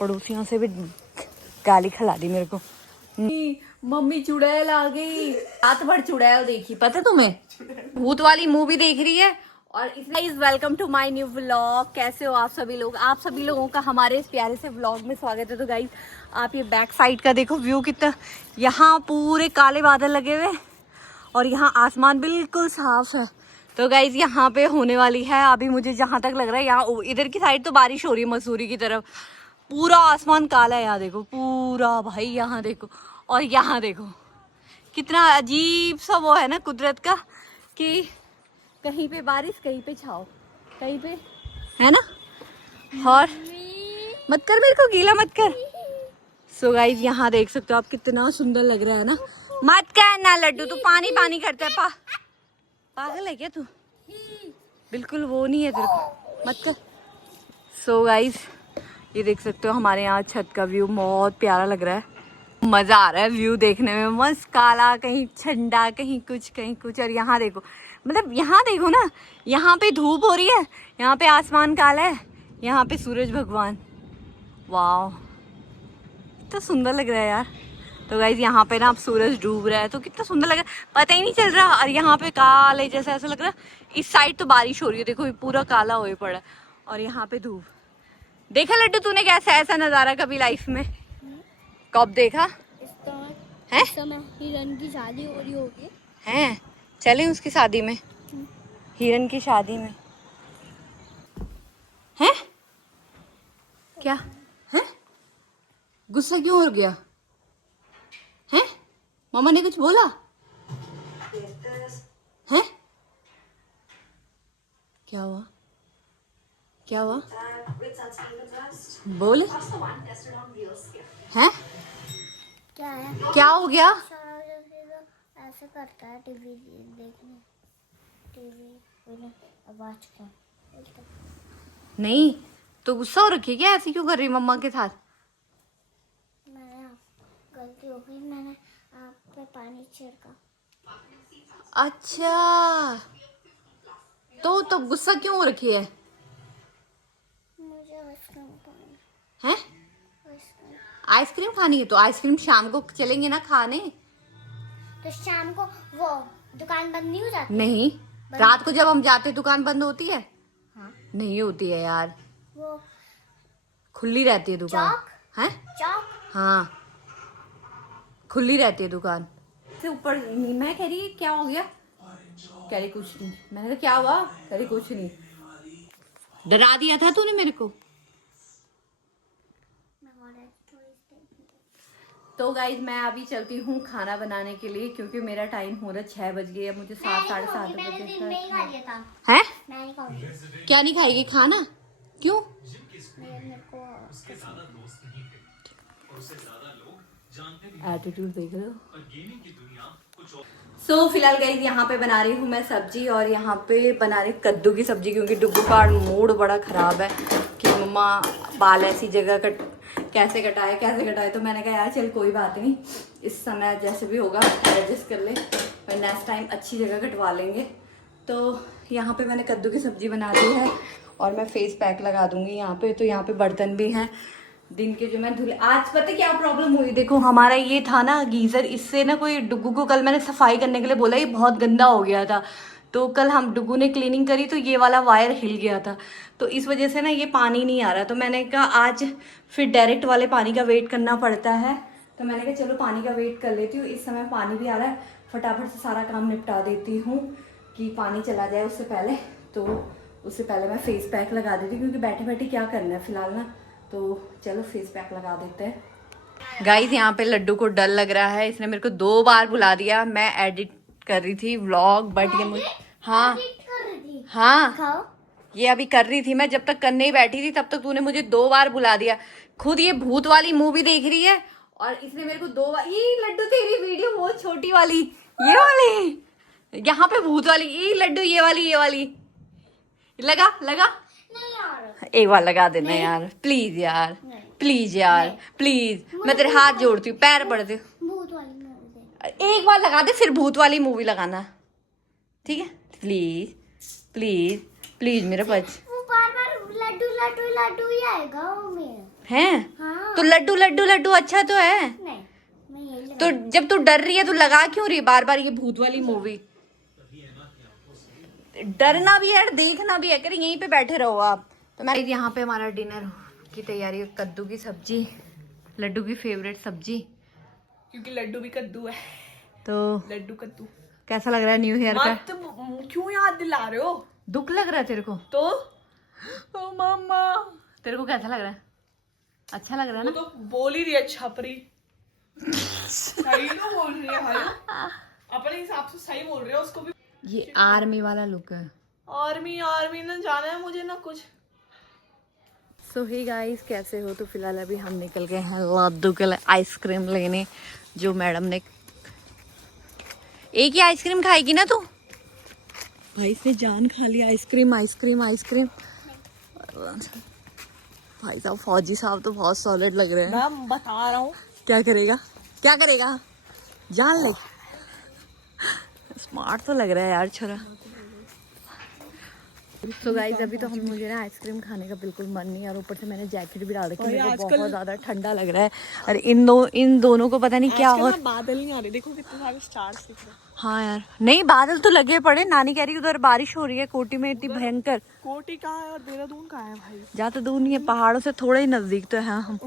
पड़ोसियों से भी गाली खिला दी मेरे को। मम्मी चुड़ैल आ गई, रात भर चुड़ैल देखी, पता तुम्हें? भूत वाली मूवी देख रही है। और इसलिए welcome to my new vlog. कैसे हो आप सभी लोग? आप सभी लोगों का हमारे इस प्यारे से व्लॉग में स्वागत है। तो गाइस आप ये बैक साइड का देखो व्यू कितना, यहाँ पूरे काले बादल लगे हुए और यहाँ आसमान बिल्कुल साफ है। तो गाइज यहाँ पे होने वाली है अभी, मुझे जहाँ तक लग रहा है यहाँ इधर की साइड तो बारिश हो रही है, मसूरी की तरफ पूरा आसमान काला है। यहाँ देखो पूरा भाई, यहाँ देखो और यहाँ देखो, कितना अजीब सा वो है ना कुदरत का, कि कहीं पे बारिश कहीं पे छाव, कहीं पे है ना। और मत कर, मेरे को गीला मत कर। सो गाइज यहाँ देख सकते हो आप, कितना सुंदर लग रहा है ना। मत कर ना लड्डू, तू पानी पानी करता है। पागल है क्या तू? बिल्कुल वो नहीं है तेरे को, मत कर। सो गाइज ये देख सकते हो हमारे यहाँ छत का व्यू बहुत प्यारा लग रहा है। मजा आ रहा है व्यू देखने में, मस्त काला, कहीं ठंडा, कहीं कुछ। और यहाँ देखो, मतलब यहाँ देखो ना, यहाँ पे धूप हो रही है, यहाँ पे आसमान काला है, यहाँ पे सूरज भगवान। वाह कितना सुंदर लग रहा है यार। तो गाइज यहाँ पे ना अब सूरज डूब रहा है तो कितना सुंदर लग रहा है, पता ही नहीं चल रहा। और यहाँ पे काले जैसा ऐसा लग रहा है। इस साइड तो बारिश हो रही है, देखो ये पूरा काला हुए पड़ा है और यहाँ पे धूप। देखा लड्डू तूने कैसा ऐसा नजारा कभी लाइफ में? कब देखा है? हिरन की शादी हो रही होगी हैं, चले उसकी शादी में, हिरन की शादी में। हैं क्या है? गुस्सा क्यों हो गया है? मामा ने कुछ बोला है? क्या हुआ, क्या हुआ बोल? हैं क्या है? क्या हो गया? ऐसे करता है टीवी देखने, टीवी आवाज का। नहीं तो गुस्सा हो रखी है क्या? ऐसे क्यों कर रही मम्मा के साथ? मैंने गलती हो गई, मैंने आप पे पानी छिड़का। अच्छा तो गुस्सा क्यों हो रखी है? मुझे आइसक्रीम खानी हैं? आइसक्रीम। आइसक्रीम खानी है तो आइसक्रीम शाम को चलेंगे ना खाने। तो शाम को वो दुकान बंद नहीं हो जाती? नहीं, रात को जब हम जाते दुकान बंद होती है? हाँ। नहीं होती है यार, वो खुली रहती है दुकान। चौक हैं? चौक हाँ खुली रहती है दुकान। से ऊपर मैं कह रही क्या हो गया? कह रही कुछ नहीं। मैंने कहा क्या हुआ? कह रही कुछ नहीं। डरा दिया था तूने मेरे को। तो गाइज मैं अभी चलती हूँ खाना बनाने के लिए, क्योंकि मेरा टाइम हो रहा है 6 बज गए, मुझे 7 साढ़े 7 बजे है। क्या नहीं खाएगी खाना? क्यों? एटीट्यूड देख रहे हो। सो फिलहाल गाइज यहाँ पे बना रही हूँ मैं सब्जी, और यहाँ पे बना रही कद्दू की सब्जी, क्योंकि डुग्गू का मूड बड़ा खराब है कि मम्मा बाल ऐसी जगह कैसे कटाए। तो मैंने कहा यार चल कोई बात नहीं, इस समय जैसे भी होगा एडजस्ट कर ले, पर नेक्स्ट टाइम अच्छी जगह कटवा लेंगे। तो यहाँ पे मैंने कद्दू की सब्जी बना दी है और मैं फेस पैक लगा दूंगी यहाँ पे। तो यहाँ पे बर्तन भी हैं दिन के जो मैं धुले। आज पता क्या प्रॉब्लम हुई, देखो हमारा ये था ना गीजर, इससे ना कोई डुग्गू को कल मैंने सफाई करने के लिए बोला, ये बहुत गंदा हो गया था। तो कल हम डुग्गू ने क्लीनिंग करी तो ये वाला वायर हिल गया था, तो इस वजह से ना ये पानी नहीं आ रहा। तो मैंने कहा आज फिर डायरेक्ट वाले पानी का वेट करना पड़ता है, तो मैंने कहा चलो पानी का वेट कर लेती हूँ। इस समय पानी भी आ रहा है, फटाफट से सारा काम निपटा देती हूँ कि पानी चला जाए उससे पहले। तो उससे पहले मैं फेस पैक लगा देती हूँ, क्योंकि बैठे बैठे क्या करना है फिलहाल ना। तो चलो फेस पैक लगा देते हैं। गाइस यहाँ पे लड्डू को डर लग रहा है, इसने मेरे को 2 बार बुला दिया। मैं एडिट कर रही थी व्लॉग, बट ये मुझे हाँ ये अभी कर रही थी मैं, जब तक करने ही बैठी थी तब तक तूने मुझे 2 बार बुला दिया। खुद ये भूत वाली मूवी देख रही है और इसने मेरे को 2 बार, ये लड्डू तेरी वीडियो वो छोटी वाली, ये वाली, यहाँ पे भूत वाली, ये लड्डू ये वाली लगा एक बार लगा देना यार, प्लीज यार, प्लीज यार, प्लीज मैं तेरे हाथ जोड़ती हूँ, पैर पड़ती हूँ, एक बार लगा दे, फिर भूत वाली मूवी लगाना, ठीक है? प्लीज प्लीज प्लीज मेरा बच। वो बार लड्डू ही आएगा में। हैं? हाँ। तो लड्डू लड्डू लड्डू अच्छा तो है। नहीं, मैं ये ले। तो जब तू डर रही है तो लगा क्यों रही है बार बार ये भूत वाली मूवी? डरना भी है और देखना भी है, करें यहीं पे बैठे रहो आप। तो मैं यहाँ पे हमारा डिनर की तैयारी है। कद्दू की सब्जी, लड्डू की फेवरेट सब्जी, क्योंकि लड्डू भी कद्दू है। तो लड्डू कद्दू कैसा लग रहा है न्यू ईयर का? मत क्यों याद दिला रहे हो? दुख लग रहा है तेरे को? तो ओ मामा, तेरे को कैसा लग रहा है? अच्छा लग रहा है वो ना? तो बोल ही रही है छपरी। सही तो बोल रही है भाई, अपने हिसाब से सही बोल रही है। उसको भी ये आर्मी वाला लुक है। आर्मी आर्मी ना जाना है मुझे ना कुछ। सो हे गाइस, कैसे हो? तो फिलहाल अभी हम निकल गए हैं लड्डू के लिए आइसक्रीम लेने, जो मैडम ने। एक ही आइसक्रीम खाएगी ना तू? भाई इसने जान खा ली। Ice cream ice cream ice cream. भाई साहब, फौजी साहब तो बहुत सॉलिड लग रहे हैं। मैं बता रहा हूँ क्या करेगा? क्या करेगा? जान ले। स्मार्ट तो लग रहा है यार छोरा। तो गाइस, अभी तो मुझे ना आइसक्रीम खाने का बिल्कुल मन नहीं है, और ऊपर से मैंने जैकेट भी डाल रखी है। मेरे को बहुत ज्यादा ठंडा लग रहा है। और इन दोनों को पता नहीं क्या हो। बादल नहीं आ रहे, देखो कितने सारे स्टार्स दिख रहे हैं। हाँ यार, नहीं बादल तो लगे पड़े। नानी कह रही है उधर बारिश हो रही है कोटी में, इतनी भयंकर। कोटी कहाँ है और देहरादून कहाँ है भाई? ज्यादा दूर नहीं है, पहाड़ों से थोड़ा ही नजदीक तो है हम।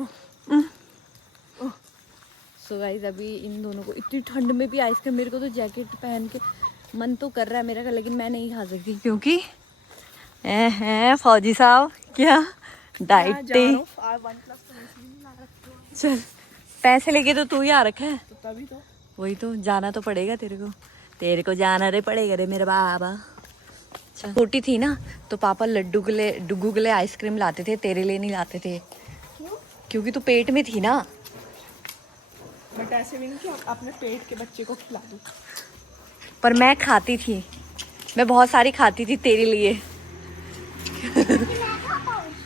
सो गाइस, अभी इन दोनों को इतनी ठंड में भी आइसक्रीम, मेरे को तो जैकेट पहन के मन तो कर रहा है मेरा का, लेकिन मैं नहीं खा सकती क्योंकि हैं फौजी साहब क्या डाइटिंग। चल, पैसे लेके तो तू ही आ रखा है। तो तभी तो वही तो, जाना तो पड़ेगा तेरे को जाना रे पड़ेगा रे मेरे बाबा। छोटी थी ना तो पापा डुगू के लिए आइसक्रीम लाते थे, तेरे लिए नहीं लाते थे। क्योंकि तू पेट में थी ना। बट ऐसे भी नहीं कि अपने पेट के बच्चे को खिला दूं। पर मैं खाती थी, मैं बहुत सारी खाती थी तेरे लिए।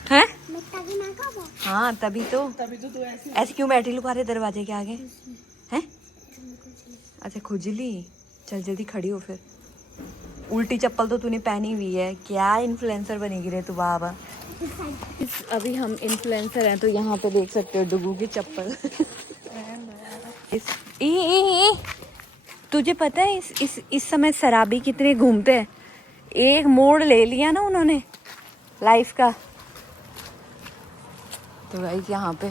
हैं? हाँ तभी तो तू ऐसे क्यों बैठी लुका दरवाजे के आगे हैं? अच्छा खुजली, चल जल्दी खड़ी हो फिर। उल्टी चप्पल तो तूने पहनी हुई है, क्या इन्फ्लुएंसर बनेगी रे तू बाबा। अभी हम इन्फ्लुएंसर हैं तो यहाँ पे देख सकते हो डुगू की चप्पल। ए, तुझे पता है इस समय शराबी कितने घूमते हैं? एक मोड़ ले लिया ना उन्होंने लाइफ का। तो गाइस, यहाँ पे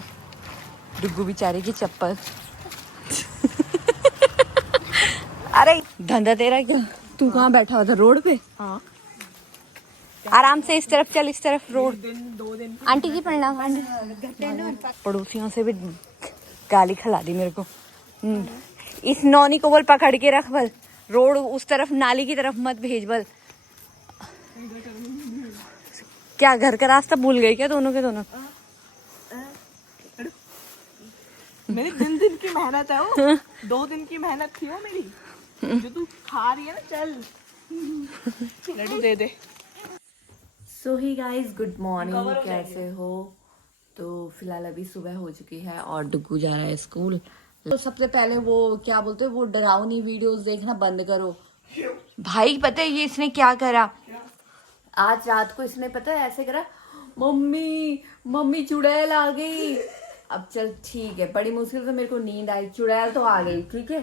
डुगू बेचारे की चप्पल। अरे धंधा तेरा क्या? तू कहाँ बैठा हुआ था? रोड पे? हाँ, आराम से इस तरफ चल, इस तरफ रोड। 2 दिन आंटी जी प्रणाम। आंटी, पड़ोसियों से भी गाली खिला दी मेरे को। इस नौनी को बोल पकड़ के रख बल, रोड उस तरफ नाली की तरफ मत भेज बल। क्या घर का रास्ता भूल गए क्या दोनों के दोनों? मेरी दिन की मेहनत है वो। 2 दिन की मेहनत थी वो मेरी, जो तू खा रही है ना। चल लड्डू दे दे। सो ही गाइस, गुड मॉर्निंग, कैसे हो? तो फिलहाल अभी सुबह हो चुकी है और डुगू जा रहा है स्कूल। तो सबसे पहले वो क्या बोलते हैं, वो डरावनी वीडियोस देखना बंद करो। भाई पता है ये इसने क्या करा? आज रात को इसने पता है ऐसे करा, मम्मी चुड़ैल आ गई। अब चल ठीक है, बड़ी मुश्किल से मेरे को नींद आई, चुड़ैल तो आ गई, ठीक है।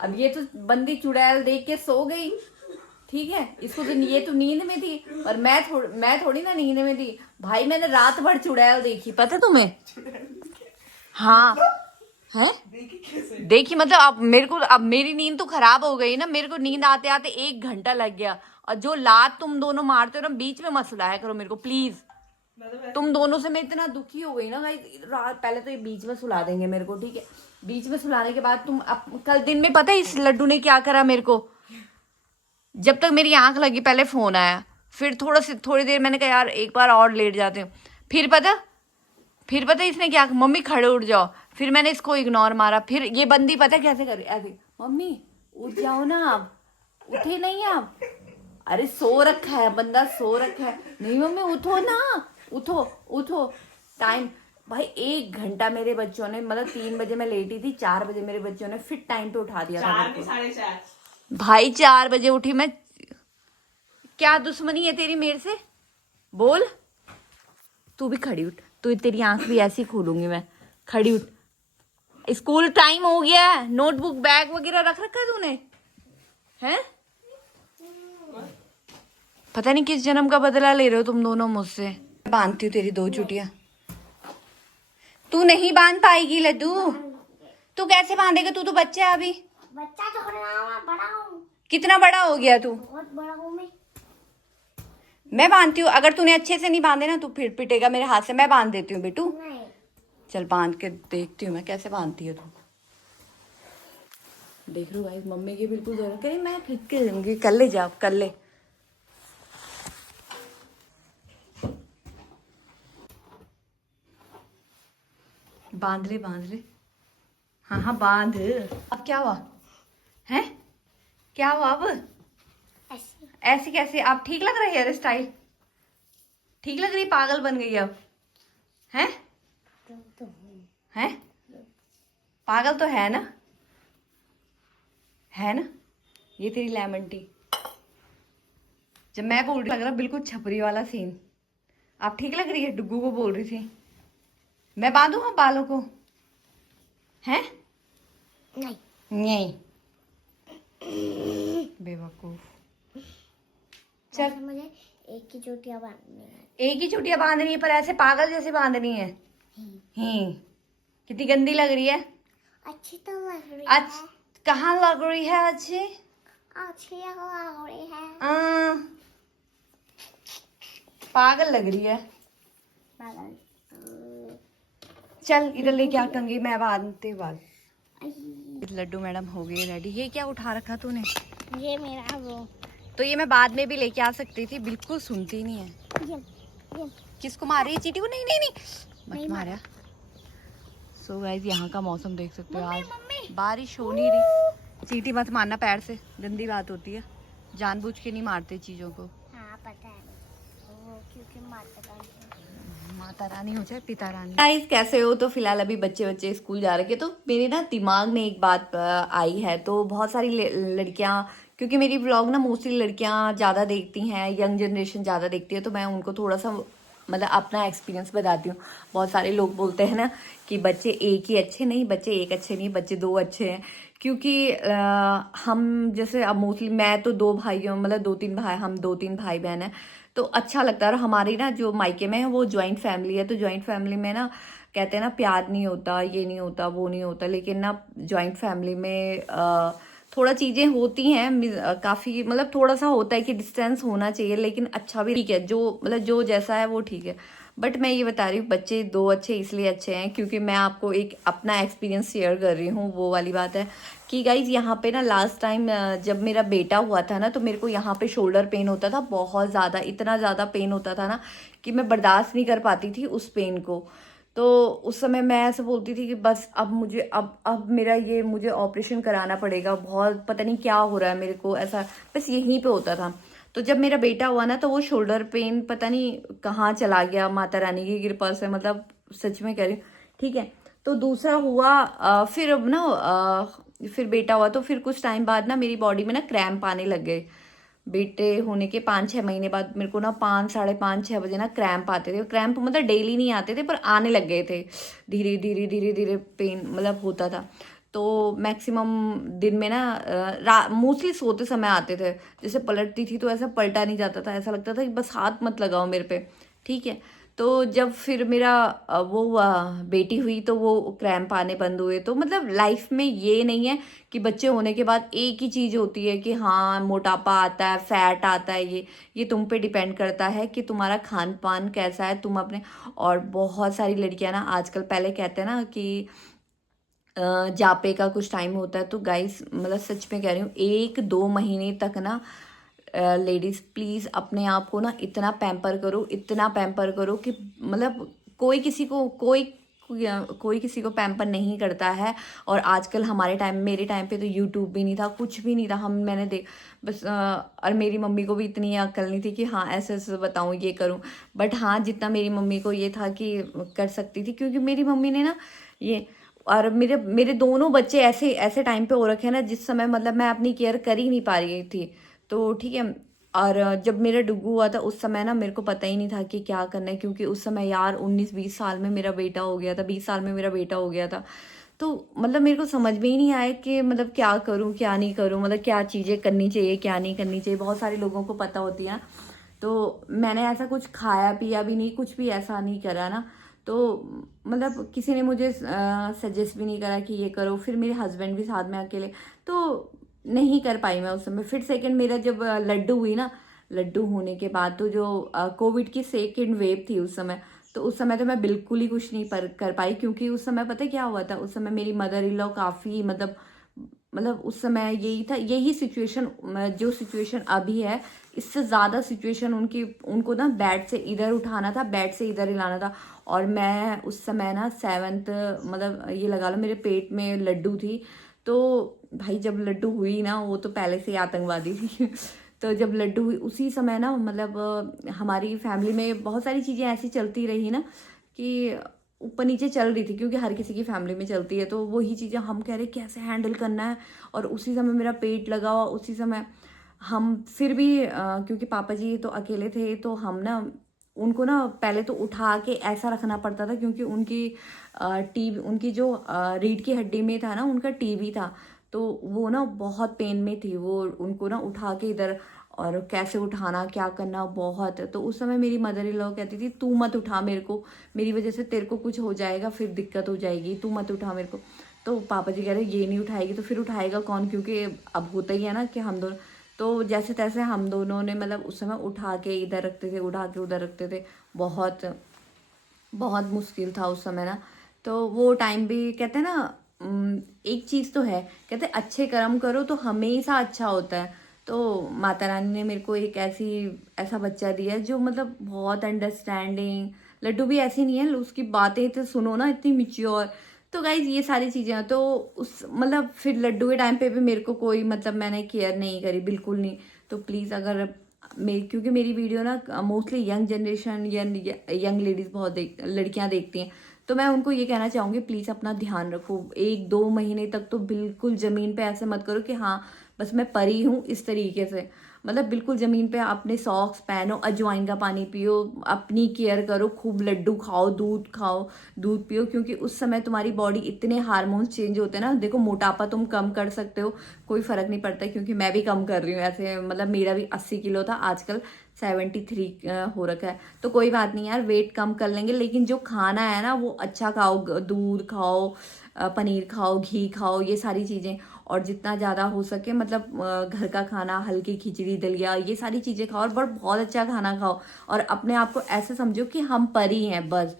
अब ये तो बंदी चुड़ैल देख के सो गई, ठीक है। इसको तो ये तो नींद में थी, और मैं थोड़ी ना नींद में थी। भाई मैंने रात भर चुड़ैल देखी, पता तुम्हें? हाँ है देखी, मतलब अब मेरी नींद तो खराब हो गई ना। मेरे को नींद आते आते 1 घंटा लग गया। और जो लात तुम दोनों मारते हो ना, बीच में मत सुलाया करो मेरे को प्लीज। तुम दोनों से मैं इतना दुखी हो गई ना भाई। पहले तो ये बीच में सुला देंगे मेरे को, ठीक है। बीच में सुलाने के बाद तुम कल दिन में पता है इस लड्डू ने क्या करा मेरे को? जब तक मेरी आंख लगी पहले फोन आया, फिर थोड़ी देर मैंने कहा यार एक बार और लेट जाते हूँ। फिर पता इसने क्या, मम्मी खड़े उठ जाओ। फिर मैंने इसको इग्नोर मारा। फिर ये बंदी पता कैसे कर रही, ऐसे, मम्मी उठ जाओ ना, आप उठे नहीं आप? अरे सो रखा है बंदा, सो रखा है। नहीं मम्मी उठो ना, उठो टाइम। भाई 1 घंटा मेरे बच्चों ने, मतलब 3 बजे मैं लेटी थी, 4 बजे मेरे बच्चों ने फिर टाइम पे उठा दिया था मेरे को। 4:30 भाई 4 बजे उठी मैं। क्या दुश्मनी है तेरी मेरे से? बोल। तू भी खड़ी उठ, तो तेरी आंख भी ऐसी खोलूंगी मैं। खड़ी उठ, स्कूल टाइम हो गया है, नोटबुक बैग वगैरह रख रखा है तूने, हैं? पता नहीं किस जन्म का बदला ले रहे हो तुम दोनों मुझसे। बांधती हूँ तेरी 2 चुटिया। तू नहीं बांध पाएगी लड्डू। तू कैसे बांधेगा, तू तो बच्चा है अभी। बच्चा तो मैं बड़ा हूँ। कितना बड़ा हो गया तू? बहुत बड़ा हूँ मैं बांधती हूँ, अगर तूने अच्छे से नहीं बांधे ना तो फिर पिटेगा मेरे हाथ से। मैं बांध देती हूँ बेटू। नहीं। चल बांध के देखती हूँ मैं कैसे बांधती है तू। देख लो गाइस, मम्मी की बिल्कुल जरूरत है। मैं खींच के दूंगी, कर ले जा, कर ले। बांध ले, बांध ले। हाँ हाँ बांध। अब क्या हुआ है? क्या हुआ अब? ऐसे ऐसे कैसे? अब ठीक लग रहा है हेयर स्टाइल? ठीक लग रही? पागल बन गई अब, हैं? हैं? पागल तो है ना, है ना? ये तेरी लेमन टी। जब मैं बोल रही लग रहा बिल्कुल छपरी वाला सीन। आप ठीक लग रही है, डुग्गू को बोल रही थी। मैं बांधू हाँ बालों को, हैं? नहीं। नहीं, बेवकूफ। चल, मुझे एक की चोटियां बांधनी है। एक ही चुटिया बांधनी है, पर ऐसे पागल जैसे बांधनी है। कितनी गंदी लग रही है। अच्छी तो लग रही आज है। कहाँ लग रही है? अच्छी अच्छी लग रही है। पागल लग रही है। पागल। चल इधर लेके आ कंघी, मैं बांधते बाद। लड्डू मैडम हो गई रेडी। ये क्या उठा रखा तूने? ये मेरा वो। तो ये मैं बाद में भी लेके आ सकती थी, बिल्कुल सुनती नहीं है। ये किसको मार रही है? चीटी को? नहीं नहीं नहीं, नहीं मत मारा। सो गाइस, यहाँ का मौसम देख सकते हो। आज मम्मी। बारिश हो नहीं रही। चीटी मत मारना पैर से, गंदी बात होती है। जानबूझ के नहीं मारते चीजों को। हाँ पता है वो, क्योंकि माता रानी हो चाहे पिता रानी। गाइस कैसे हो? तो फिलहाल अभी बच्चे स्कूल जा रखे, तो मेरे ना दिमाग में एक बात आई है। तो बहुत सारी लड़कियां, क्योंकि मेरी व्लॉग ना मोस्टली लड़कियां ज़्यादा देखती हैं, यंग जनरेशन ज़्यादा देखती है, तो मैं उनको थोड़ा सा मतलब अपना एक्सपीरियंस बताती हूँ। बहुत सारे लोग बोलते हैं ना कि बच्चे एक ही अच्छे, नहीं बच्चे एक अच्छे नहीं, बच्चे 2 अच्छे हैं। क्योंकि हम जैसे अब मोस्टली मैं तो 2 भाई हूँ, मतलब 2-3 भाई, हम 2-3 भाई बहन हैं, तो अच्छा लगता है। और हमारी ना जो मायके में है वो जॉइंट फैमिली है, तो जॉइंट फैमिली में ना कहते हैं ना प्यार नहीं होता, ये नहीं होता, वो नहीं होता, लेकिन ना जॉइंट फैमिली में थोड़ा चीज़ें होती हैं, काफ़ी मतलब थोड़ा सा होता है कि डिस्टेंस होना चाहिए, लेकिन अच्छा भी ठीक है, जो मतलब जो जैसा है वो ठीक है। बट मैं ये बता रही हूँ, बच्चे 2 अच्छे इसलिए अच्छे हैं क्योंकि मैं आपको एक अपना एक्सपीरियंस शेयर कर रही हूँ। वो वाली बात है कि गाइज यहाँ पे ना लास्ट टाइम जब मेरा बेटा हुआ था ना, तो मेरे को यहाँ पे शोल्डर पेन होता था बहुत ज़्यादा, इतना ज़्यादा पेन होता था ना कि मैं बर्दाश्त नहीं कर पाती थी उस पेन को। तो उस समय मैं ऐसे बोलती थी कि बस अब मुझे अब मेरा ये मुझे ऑपरेशन कराना पड़ेगा, बहुत पता नहीं क्या हो रहा है मेरे को, ऐसा बस यहीं पे होता था। तो जब मेरा बेटा हुआ ना, तो वो शोल्डर पेन पता नहीं कहाँ चला गया, माता रानी की कृपा से, मतलब सच में कह रही हूँ। ठीक है, तो दूसरा हुआ फिर अब ना फिर बेटा हुआ, तो फिर कुछ टाइम बाद ना मेरी बॉडी में ना क्रैम्प आने लग गए। बेटे होने के 5-6 महीने बाद मेरे को ना 5, 5:30, 6 बजे ना क्रैम्प आते थे। क्रैम्प मतलब डेली नहीं आते थे, पर आने लग गए थे धीरे धीरे धीरे धीरे, पेन मतलब होता था। तो मैक्सिमम दिन में ना मोस्टली सोते समय आते थे। जैसे पलटती थी तो ऐसा पलटा नहीं जाता था, ऐसा लगता था कि बस हाथ मत लगाओ मेरे पे। ठीक है, तो जब फिर मेरा वो हुआ, बेटी हुई, तो वो क्रैम्प आने बंद हुए। तो मतलब लाइफ में ये नहीं है कि बच्चे होने के बाद एक ही चीज़ होती है कि हाँ मोटापा आता है, फैट आता है, ये तुम पे डिपेंड करता है कि तुम्हारा खान पान कैसा है, तुम अपने। और बहुत सारी लड़कियां ना आजकल, पहले कहते हैं ना कि जापे का कुछ टाइम होता है, तो गाइस मतलब सच में कह रही हूँ 1-2 महीने तक ना लेडीज़ प्लीज़ अपने आप को ना इतना पैम्पर करो, इतना पैम्पर करो कि मतलब कोई किसी को कोई किसी को पैम्पर नहीं करता है। और आजकल हमारे टाइम, मेरे टाइम पे तो यूट्यूब भी नहीं था, कुछ भी नहीं था। मैंने देख बस और मेरी मम्मी को भी इतनी अक्ल नहीं थी कि हाँ ऐसे ऐसे बताऊँ, ये करूँ। बट हाँ जितना मेरी मम्मी को ये था कि कर सकती थी, क्योंकि मेरी मम्मी ने ना ये, और मेरे दोनों बच्चे ऐसे ऐसे टाइम पे हो रखे हैं ना जिस समय मतलब मैं अपनी केयर कर ही नहीं पा रही थी। तो ठीक है, और जब मेरा डुग्गू हुआ था उस समय ना मेरे को पता ही नहीं था कि क्या करना है, क्योंकि उस समय यार 19-20 साल में मेरा बेटा हो गया था, 20 साल में मेरा बेटा हो गया था। तो मतलब मेरे को समझ में ही नहीं आया कि मतलब क्या करूं क्या नहीं करूं, मतलब क्या चीज़ें करनी चाहिए क्या नहीं करनी चाहिए। बहुत सारे लोगों को पता होती है ना, तो मैंने ऐसा कुछ खाया पिया भी नहीं, कुछ भी ऐसा नहीं करा ना। तो मतलब किसी ने मुझे सजेस्ट भी नहीं करा कि ये करो। फिर मेरे हस्बैंड भी साथ में अकेले, तो नहीं कर पाई मैं उस समय। फिर सेकंड मेरा जब लड्डू हुई ना, लड्डू होने के बाद तो जो कोविड की सेकंड वेव थी उस समय, तो उस समय तो मैं बिल्कुल ही कुछ नहीं कर पाई, क्योंकि उस समय पता है क्या हुआ था। उस समय मेरी मदर इन लॉ काफ़ी मतलब उस समय यही था, यही सिचुएशन जो सिचुएशन अभी है, इससे ज़्यादा सिचुएशन उनको ना बेड से इधर उठाना था, बेड से इधर हिलाना था। और मैं उस समय ना 7th मतलब ये लगा लो मेरे पेट में लड्डू थी। तो भाई जब लड्डू हुई ना, वो तो पहले से ही आतंकवादी थी तो जब लड्डू हुई उसी समय ना मतलब हमारी फैमिली में बहुत सारी चीज़ें ऐसी चलती रही ना कि ऊपर नीचे चल रही थी, क्योंकि हर किसी की फैमिली में चलती है। तो वही चीज़ें हम कह रहे कैसे हैंडल करना है, और उसी समय मेरा पेट लगा हुआ। उसी समय हम फिर भी क्योंकि पापा जी तो अकेले थे, तो हम ना उनको ना पहले तो उठा के ऐसा रखना पड़ता था, क्योंकि उनकी टीबी, उनकी जो रीढ़ की हड्डी में था ना, उनका टीबी था। तो वो ना बहुत पेन में थी, वो उनको ना उठा के इधर, और कैसे उठाना क्या करना बहुत। तो उस समय मेरी मदर इन लॉ कहती थी तू मत उठा मेरे को, मेरी वजह से तेरे को कुछ हो जाएगा, फिर दिक्कत हो जाएगी, तू मत उठा मेरे को। तो पापा जी कह रहे ये नहीं उठाएगी तो फिर उठाएगा कौन, क्योंकि अब होता ही है ना कि हम दोनों। तो जैसे तैसे हम दोनों ने मतलब उस समय उठा के इधर रखते थे, उठा के उधर रखते थे। बहुत बहुत मुश्किल था उस समय ना। तो वो टाइम भी कहते हैं ना, एक चीज़ तो है, कहते हैं अच्छे कर्म करो तो हमेशा अच्छा होता है। तो माता रानी ने मेरे को एक ऐसा बच्चा दिया है जो मतलब बहुत अंडरस्टैंडिंग। लड्डू भी ऐसी नहीं है, उसकी बातें तो सुनो ना इतनी मिच्योर। तो गाइज ये सारी चीज़ें हैं। तो उस मतलब फिर लड्डू के टाइम पे भी मेरे को कोई मतलब मैंने केयर नहीं करी, बिल्कुल नहीं। तो प्लीज़ अगर क्योंकि मेरी वीडियो ना mostly young generation young ladies बहुत लड़कियां देखती हैं, तो मैं उनको ये कहना चाहूँगी प्लीज़ अपना ध्यान रखो। 1-2 महीने तक तो बिल्कुल ज़मीन पे ऐसे मत करो कि हाँ बस मैं परी हूँ इस तरीके से। मतलब बिल्कुल ज़मीन पे अपने सॉक्स पहनो, अजवाइन का पानी पियो, अपनी केयर करो, खूब लड्डू खाओ, दूध पियो, क्योंकि उस समय तुम्हारी बॉडी इतने हार्मोन्स चेंज होते हैं ना। देखो मोटापा तुम कम कर सकते हो, कोई फ़र्क नहीं पड़ता, क्योंकि मैं भी कम कर रही हूँ ऐसे। मतलब मेरा भी 80 किलो था, आजकल 73 हो रखा है। तो कोई बात नहीं यार, वेट कम कर लेंगे, लेकिन जो खाना है ना वो अच्छा खाओ, दूध खाओ, पनीर खाओ, घी खाओ, ये सारी चीज़ें। और जितना ज़्यादा हो सके मतलब घर का खाना, हल्की खिचड़ी दलिया, ये सारी चीज़ें खाओ, और बहुत अच्छा खाना खाओ। और अपने आप को ऐसे समझो कि हम परी हैं बस,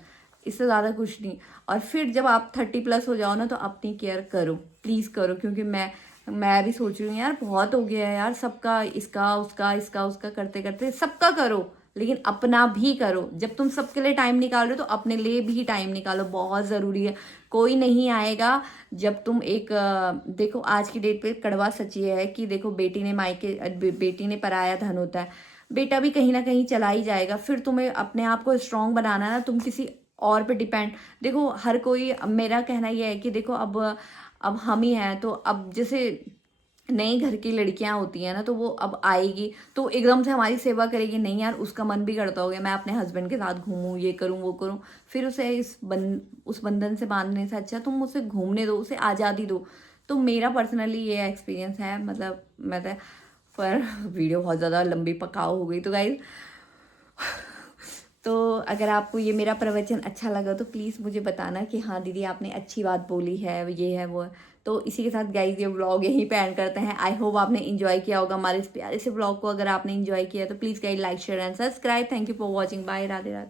इससे ज़्यादा कुछ नहीं। और फिर जब आप 30+ हो जाओ ना, तो अपनी केयर करो, प्लीज़ करो। क्योंकि मैं भी सोच रही हूँ यार बहुत हो गया है यार, सबका इसका उसका करते करते सबका करो, लेकिन अपना भी करो। जब तुम सबके लिए टाइम निकाल रहे हो तो अपने लिए भी टाइम निकालो, बहुत ज़रूरी है। कोई नहीं आएगा जब तुम देखो आज की डेट पे कड़वा सच ये है कि देखो बेटी ने पराया धन होता है। बेटा भी कहीं ना कहीं चला ही जाएगा, फिर तुम्हें अपने आप को स्ट्रांग बनाना है ना, तुम किसी और पे डिपेंड। देखो हर कोई, मेरा कहना यह है कि देखो अब हम ही हैं, तो अब जैसे नई घर की लड़कियां होती हैं ना, तो वो अब आएगी तो एकदम से हमारी सेवा करेगी नहीं यार, उसका मन भी करता होगा मैं अपने हस्बैंड के साथ घूमूं, ये करूं वो करूं। फिर उसे उस बंधन से बांधने से अच्छा तुम उसे घूमने दो, उसे आज़ादी दो। तो मेरा पर्सनली ये एक्सपीरियंस है। मतलब मैं तो पर वीडियो बहुत ज़्यादा लंबी पकाओ हो गई। तो गाइज तो अगर आपको ये मेरा प्रवचन अच्छा लगा तो प्लीज़ मुझे बताना कि हाँ दीदी आपने अच्छी बात बोली है, ये है वो है। तो इसी के साथ गाइज ये व्लॉग यहीं पे एंड करते हैं। आई होप आपने एंजॉय किया होगा हमारे इस प्यारे से व्लॉग को। अगर आपने एंजॉय किया तो please guys like share and subscribe. Thank you for watching. Bye, Radhe Radhe.